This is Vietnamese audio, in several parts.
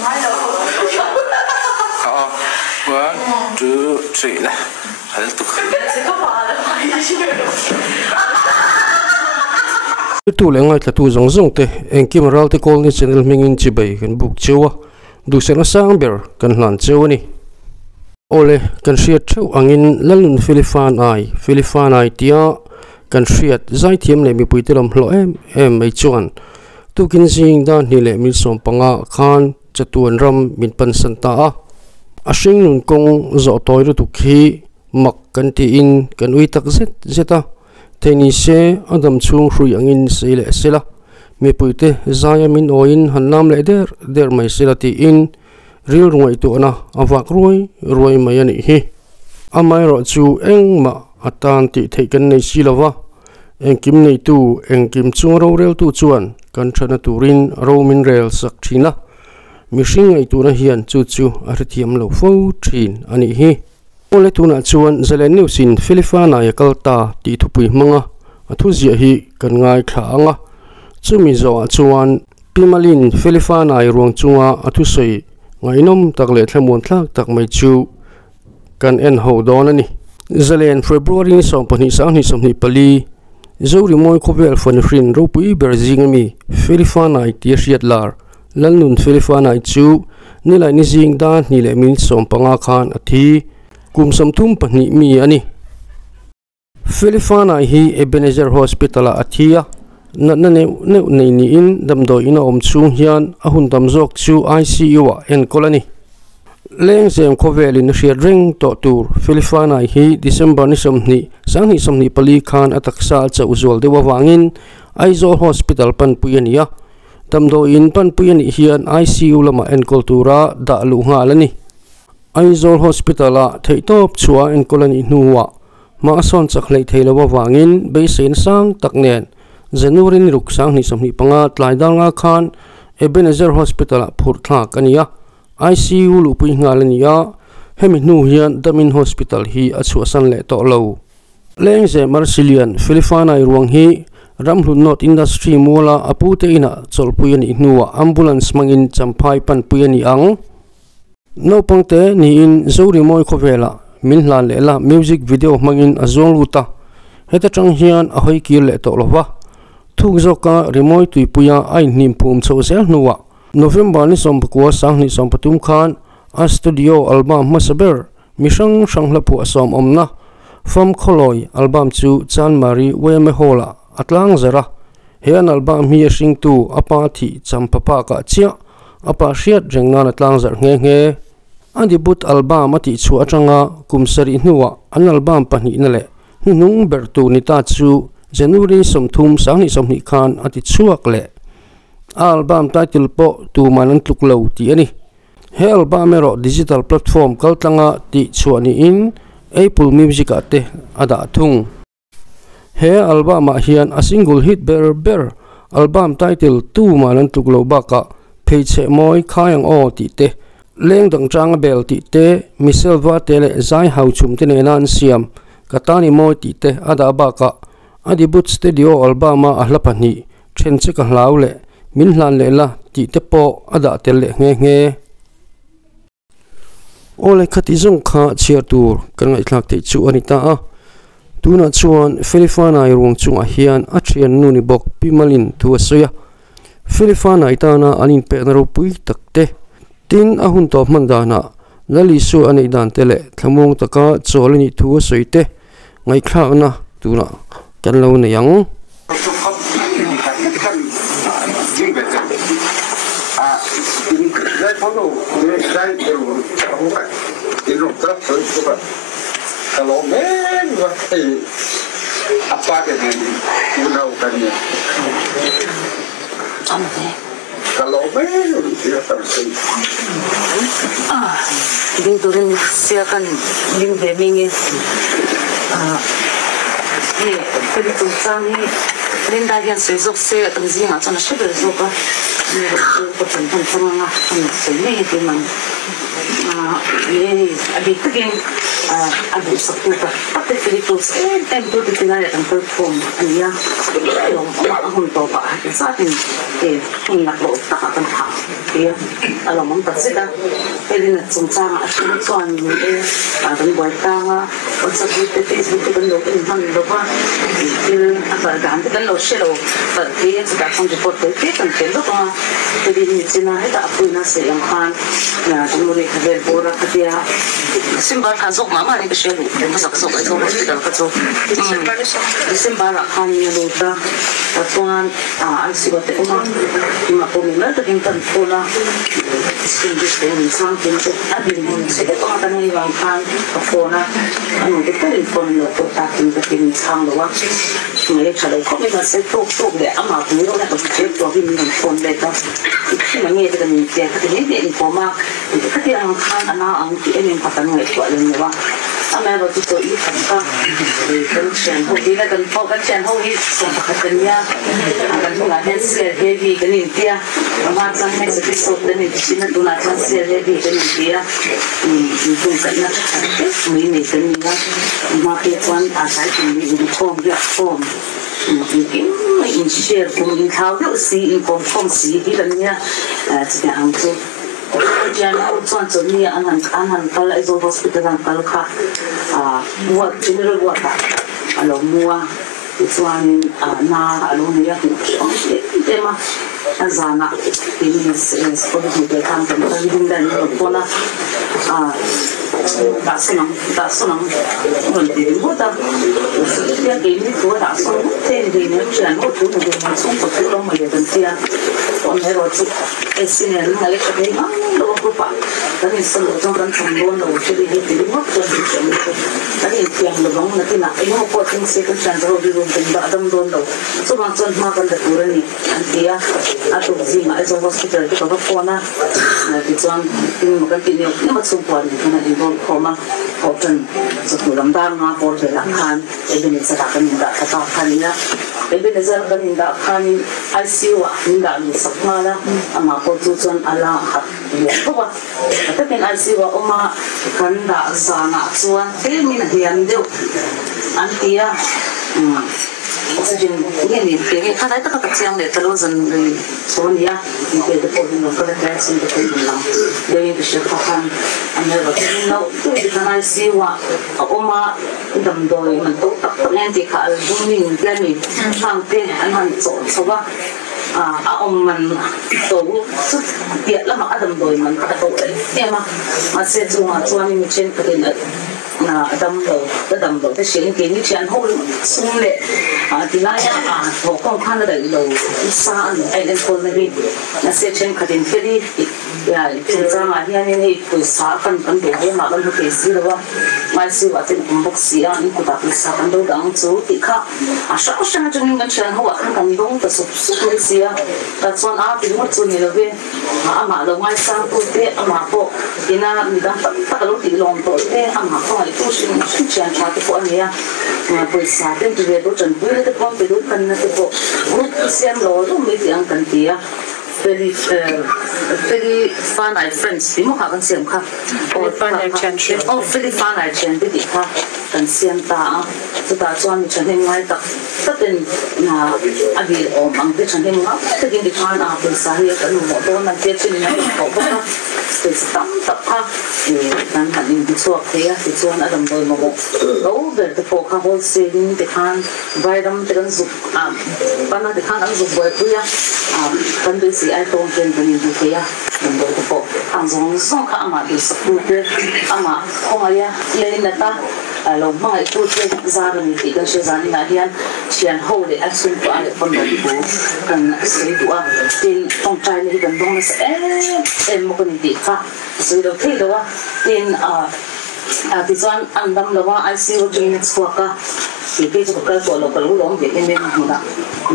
1, 2, 3 lah. Hal tu. Tu lengai tu zong te engkim ral te kol ni channel mingin chibai kan buk chewa du sena sang ber kan hlan chewa ni ole kan hriat theu angin lalun Feli Fanai tia kan hriat zai thiam le mi puitelam hlo em mai chuan tu kin jing dan ni le mi som panga khan chatuan ram min pan santa a hring nun kong zo toy ru tu khi mak kan ti in kan ui tak zeta Teni se adam chung hrui angin seile sela mi puite zaya min oin hannam le der mai sela ti in ril ruai tu na awak ruai mai ani hi amai ro chu engma atan ti theikan nei silawa engkim nei tu engkim chung ro rel tu chuan kan thana turin ro min rel sak thina mi hring ai tu na hian chu arthiam lo fo thin ani hi ole tuna chuan zelen neusin Feli Fanai kalta ti thupui manga athu zia hi kan ngai thla anga chumi zo chuan pimalin Feli Fanai ruang chunga athu sei ngainom takle thlamun thlak tak mai chu kan en ho don ani zelen February ni som pani sang ni som ni pali zori moi khawvel fanu hrin ropui berzing mi Feli Fanai ti riat lar lalnun Feli Fanai chu nilai ni jing dan ni le min som panga khan athi kum samthum pani mi ani Feli Fanai hi Ebenezer Hospital athia na nei ni in damdo ina chung hian ahun damjok chu ICU en kolani leng sem khawvel in hriat ring to tur Feli Fanai hi December ni somni pali khan ataksa cha uzol dewa wangin Aizol Hospital panpuyania damdo in panpuyani hian ICU lama en kultura da lu ngalani Aizol Hospital theitop chua en kolani nuwa ma son chaklei theilawa wangin beisen sang taknen January ni ruk sang ni somni panga tlaidanga khan Ebenezer Hospital phurthla kania ICU lupui ngalania hemi nu hian damin hospital hi achu asan le to lo lengze Marsilian Feli Fanai ruang hi ramhlun not industry mola apute ina cholpuyani nuwa ambulance mangin champhai panpuyani ang no pangte ni in zori moi khawvela min hlan lela music video mangin azong luta heta tang hian a hoi ki le to lova thuk zoka rimoi tuipuya ai nim pum cho sel nuwa November ni sompakwa sang ni sompatum khan a studio album masaber misang sanghlapu asom omna fam kholoi album chu chan mari weme hola atlang zara hian album hi sing tu apa thi champapa ka chia apa hriat rengna atlang zar nge Adibut album ati chu atanga kumsari nuwa an album pani nale nung bertu nita chu January somthum sang ni somni khan ati chuak le album title po tu manan tluklo ti ani he album ero digital platform kaltanga ti chuani in Apple Music ate ada thung he album hian a single hit ber album title tu manan tluklo baka page moi khayang o ti te leng dang chang bel ti te miselva tele zai hau chum te nan siam katani moi ti te ada baka adibut studio album a hlapani thenche ka hlaule min hlan lela ti te po ada tele nge ole khati jong kha chiar tur kan ngai thlak te chu anita a tuna chuan Feli Fanai ruang chunga hian a thian nu ni bok pimalin thu soya Feli Fanai tana anin pe na ropui takte tin ahun to mandana lali su anei dan tele thamong taka cholani thu soite ngai khla na tuna kan lo ne yang Kalau apa kalau ding turin siakan ding bemingi Feli Fanai Linda yang sezok se tengzi macam mana sebab ni aku pernah pernah pernah seni di mana abi takin abi saputa pati Philippines tempo de tinaya ang perform ania yung mahon to pa sa atin naklo takakan ha kaya alam mo tasita pwede na sumsama at sunuan atong buwata nga sa Facebook kan lo in hang lo pa agargaan kan lo shelo kaya sa datang report kan kelo pa pwede ni sinahita apoy na sa yang han na tumuri khawvel bora kaya simba thazok mama ni bishelu masakso ay so hospital ka so simba ra han ni luta tatuan ay siwate uma mapumila ta king kan pola singis ni something to abin mo sa ito ang tanong ibang kan pona ano dito phone lo to taking the king sang lo wa may chalay ko may sa tok de ama pumilo na pagcheck to abin ng phone data mangi ito ni tiya kasi hindi ni poma kasi ang kan ana ang tiyan yung patanong ito alam niyo ba amero dito ikan ka kan ho dila kan po kan ho is sa pakatanya ang mga headset heavy ganin tiya ang sa next episode din sina tuna kan heavy ganin tiya kung sa na may ni kanina makikwan asay hindi form ya form mungkin share kung intawh si inform si hilanya sina ang so jangan urusan dunia anan kalau itu hospital kalau kah buat general buat kalau mua urusan na kalau ni ya tema azana ini seperti dia kan tentang dan pola tak senang nanti buat dia ini tu tak senang tadi ni jangan tu nanti masuk betul macam dia orang itu esnya ngalih kerja lo lupa tapi selalu jangan cemburu lo jadi itu waktu itu tapi yang lo bangun nanti nak ini apa yang sekarang cemburu di rumah tidak ada lo so macam makan dekur ni nanti ya atau zima itu hospital itu apa pona nanti jangan ini makan ini macam apa ni karena di rumah koma open sekolah lembaga apa belakan jadi ni sekarang tidak katakan ya jadi nazar tidak kan ICU tidak sekolah ama ko tujuan ala ya apa tapi ICU oma kan tak sana tuan ini hian deu antia oksigen ini ini kan itu kecil deh terus ini soalnya ini depan ini kalau terasa itu hilang jadi bisa pakai anda begini lo itu kan ICU oma damdoi mentok tak nanti kalau bumi ini sampai anak coba ông mình tổ chức tiệc là họ đầm đồi mình cả tổ đấy em mà sẽ dùng cho anh trên cái này là đầm đồi cái chuyện kia như chuyện hôn xung lệ thì lại họ không khăn là đầu xa anh em con này đi là sẽ trên cái điện kia đi ya chúng ta mà hiện nay tuổi xa cần đủ hay mà cần phải gì đó mai xưa vào trên bốc xí anh cũng đã tuổi xa cần đủ đáng chú thì khác sao sao cho nên cái chuyện họ không cần đúng cái số tuổi xí ta chọn thì một số người là về mà là mai sang tuổi thế mà họ thì na người ta tất lúc thì lòng tuổi thế mà họ lại tu sinh chuyện cha thì bọn này mà tuổi xa thì về đối chuẩn với cái con về đối cần thì họ xem lo lúc mấy tiếng cần tiền Feli Fanai friends di mo kan siam kha Feli Fanai chen di kha kan siam ta so ta chuan chen heng ngai tak takin na abi om ang ti chen heng nga takin di khan a pul sa hi kan mo do na te chen na ko ba te tam tak kha nan han in di chuak te ya ti chuan adam doi mo go ver te po kha hol saving te khan vaidam te kan zu pana te khan ang zu boy tu ya kan du si ai tong ken bani du ke ya dan do te po ang zong song kha ama di sakku te ama khong ya le na ta lo mai tu te za ni ti kan she za ni na hian chian ho le action to ale pon do bu kan sei du a tin tong trai le kan dong sa em mo ko ni ti kha so do te do wa tin thì doan ăn đâm làว่าICU trên squat cả thì bây giờ cái số lượng lớn lớn vậy nên mình đã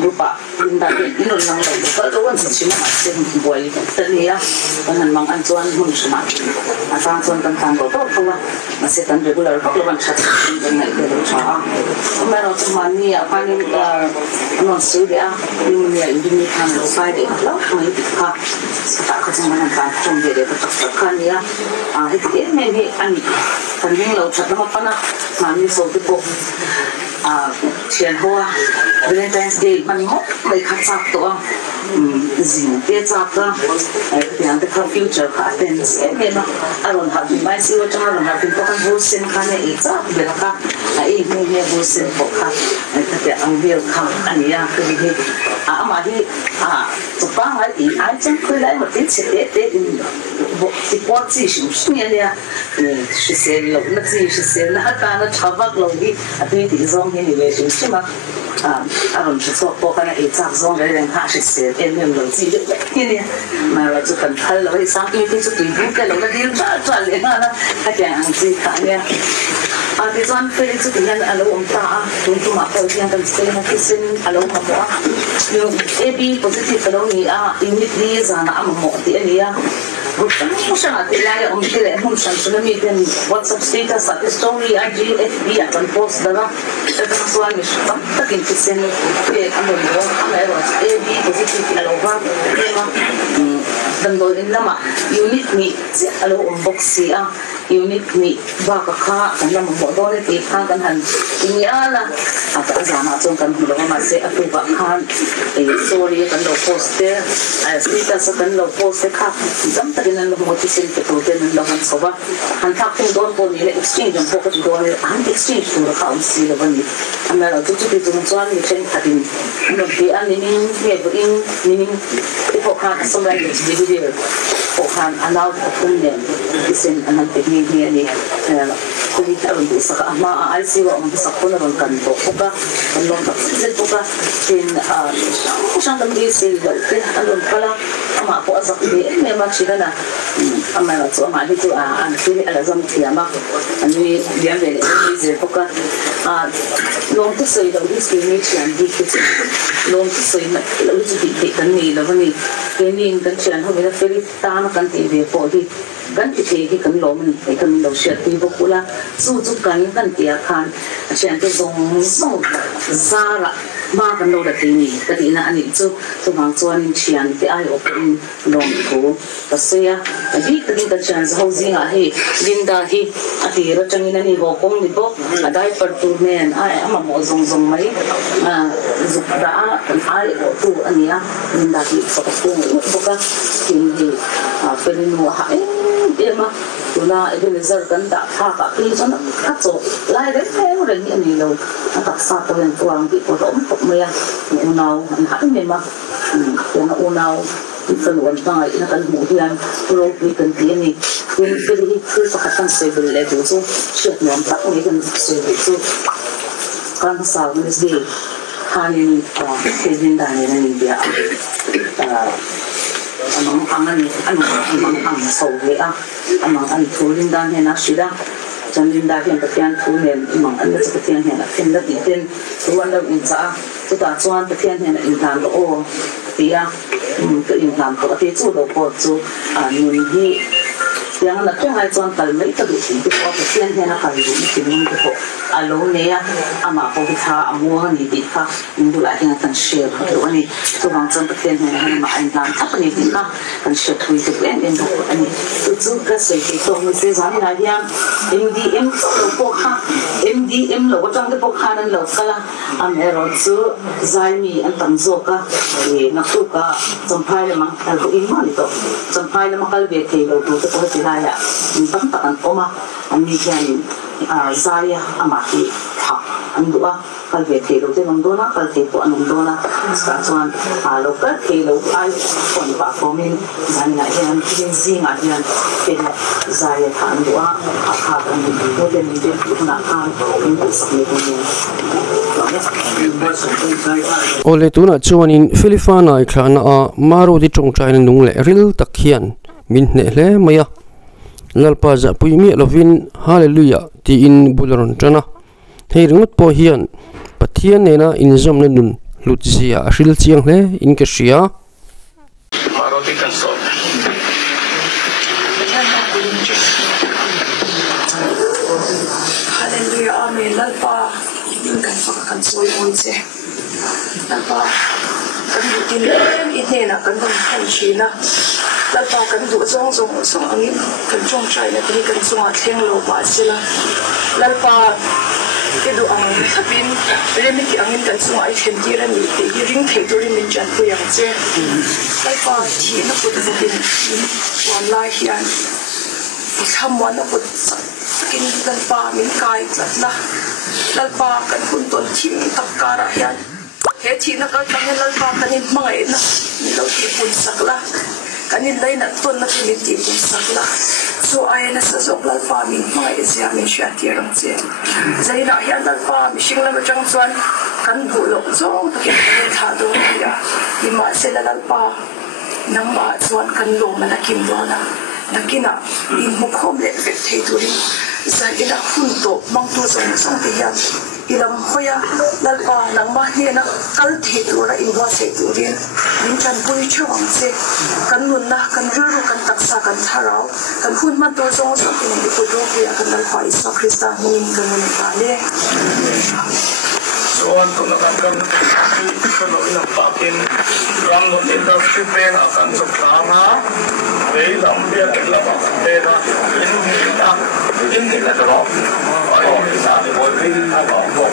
lupa mình đã biết những lần này cái đó vẫn chỉ mà xem buổi tất nhiên còn hàng mang ăn doan không chỉ mà sang doan tăng tăng có tốt không mà sẽ tăng regular các loại chất cái này để được cho hôm nay nó chỉ mà ni à quan niệm nó sửa đấy nhưng mà những cái tham gia sai đấy lắm mấy cái tak kerja mana kan pun dia bercakap ya itu ini ani kan yang lalu cakap apa nak mami soal itu sian hoa Valentine's Day mana ho baik khacak tu zin dia cakap yang dekat future happens ini nak aron happy mai sih macam aron happy tu kan bosen kan ini cakap berapa ini bosen pokok tapi ambil kan ani ya kerja amadi Tupang lagi, aja kulai mungkin sedikit buat sih sumsnya dia, sih lo, nanti sih lah karena cabak lagi, tapi di zong ini lebih cuma, aron sesuatu pokoknya ijak zong dari yang khas sih, ini lagi ini, malah tu kan kalau sampai itu tu ibu kalau dia jalan mana, kajian angsi kaya. Di sana Feli itu dengan alam tak, untuk apa yang kan sekarang kisin alam apa, yung AB positif kalau ni unit ni sana ammo dia ni bukan macam ada lagi orang kita macam tsunami dan WhatsApp status atau story IG FB akan post dah, itu soal ni tak kisin dia ambil AB positif kalau apa, dan doin nama unit ni alam unbox unit ni bakal dalam modal ni kan han ini ala atau zaman tu kan belum masih aku bakal story kan lo post dia status kan lo post kan jam tadi nan lo motivasi tu dan lo han soba han tak pun don pun ni exchange yang pokok don han exchange tu account si lo bani ambil tu tu soal ni chen tadi lo dia ni ni pokok semua ni dia pokok anak pun ni isin anak ni kulit alam tu saka ama alsiwa ang sakon na kanto puka along taksil puka tin kusang dambi sil tin along pala ama po azak di may machida na ama to ama dito ang sili alazam tiyama ani diyan bele ni puka long to say the discrimination di kiti long to say na lo di kan ni lo ni kening kan sian ho bila Feli ta na kan ti be po di kan ti kan lo man kan lo shet ti bokula su kan tia kan sian to zong zara ma kan lo da ti ni ka ti na ani chu mang chuan chian ti ai open long ko ka se ya di kan sian ho zinga he linda hi ati ra changina ni bo kong ni bo adai par tu men ai ama mo zong mai zukda kan ai tu ania linda hi so ko boka kin di Feli nu ha dia mah tuna itu laser kan tak apa pilih sana kacau lai deh orang ni lo tak satu yang tuang di pondok untuk maya unau hak ni mah yang unau itu luar tangai nak kemudian ropui ganti ni yang Feli itu sakatan sebel itu tu siap nampak ni kan sebel itu kan sawi ni hani kejin dah ni dia amang ang sawi amang ang tulin dah ni nasida jangan dah yang petian tulen amang ang petian yang nak tin tuan dah intawh tu dah tuan petian yang intawh dia ke intawh tapi tu dah tu ni yang nak jangan tuan kalmai tu itu petian yang nak kali ini tu alo niya ama ko kita amuha ni dika indula yang kan share tu ani tu bang chan petian yang main dan tak ni dika kan share tu itu en ani tu ka sei tu mi se zani na yang MDM lo jang de pokha nan lo kala amero chu zaimi an tam zo ka na tu ka champai le mang al ko in mani to champai le makal be ke lo tu ko ti la ya tam tak an oma ani jani Zaya amati ha andua kalbe thelo te mandona kalte ko anondona stachuan local thelo ai kon pa komin zanna yan zinga yan pen Zaya ha andua ha kan ko den de na kan in sakni ko ni ole tuna chuanin Feli Fanai Lal maro di tongchain nung le ril takhian min ne hle maya lalpa za puimi lovin hallelujah ti in bulron chana hei ringot po hian pathian nena in zom na nun lutzia ril chiang hle in ka ria hallelujah amen lalpa in kan fakan soi onse lalpa kan butin in hena kan dong kan shina lalpa kan du zong angin kan chong chai na kini kan chunga thleng lo ba sila lalpa ke du ang thapin remiti angin kan chunga ai them ti ra ni te ring thei tori min chan pu yang che lalpa thi na put zatin wan lai hian someone put skin lalpa min kai tlatla lalpa kan hun ton thim taka ra hian he thi na ka kan lalpa kanin mangai na lo ti pun sakla kanin lai na ton na ti ti pun sakla so ai na sa zok lalpa min mangai sia min sha ti rang che zaina hian lalpa mi sing la chang chuan kan bu lo zo ta ke tha do ya ni ma se la lalpa nang ma chuan kan lo ma na kim do na nakina in mukhom le ve thei turi zakina hunto mangtu song te ya ilam hoya lalpa nangma he na kal thei tura in wa se turin in chan pui chawang se kan nun na kan ru kan taksa kan tharau kan hun man to zong zong in di ko do ya kan lalpa isa krista nin kan mun ta le so on to na kan no ina pakin ram no industry pen akan so kama ei lam bia ke la ba te na in ni la ro ai ni sa ni bo ri na ba ko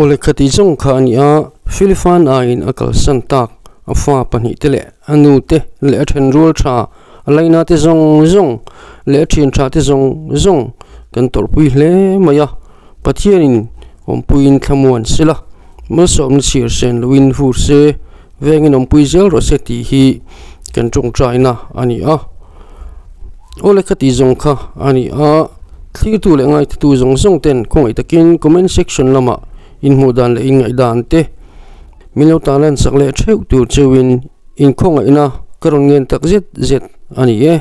ole khati jong kha ni a Feli Fanai in akal san tak a fa pani te le anu te le then rul tha alaina te zong le thin tha te zong kan ropui hle maya pathianin ompuin thamuan sila masom sir sen luin fur se vengin ompui zel ro se ti hi kan chung traina ani a ole khati jong kha ani a thli tu le ngai tu zong ten khoi takin comment section lama in mudan le ingai dan te milo talan sakle theu tu chewin in khonga ina karon ngen tak zet ani e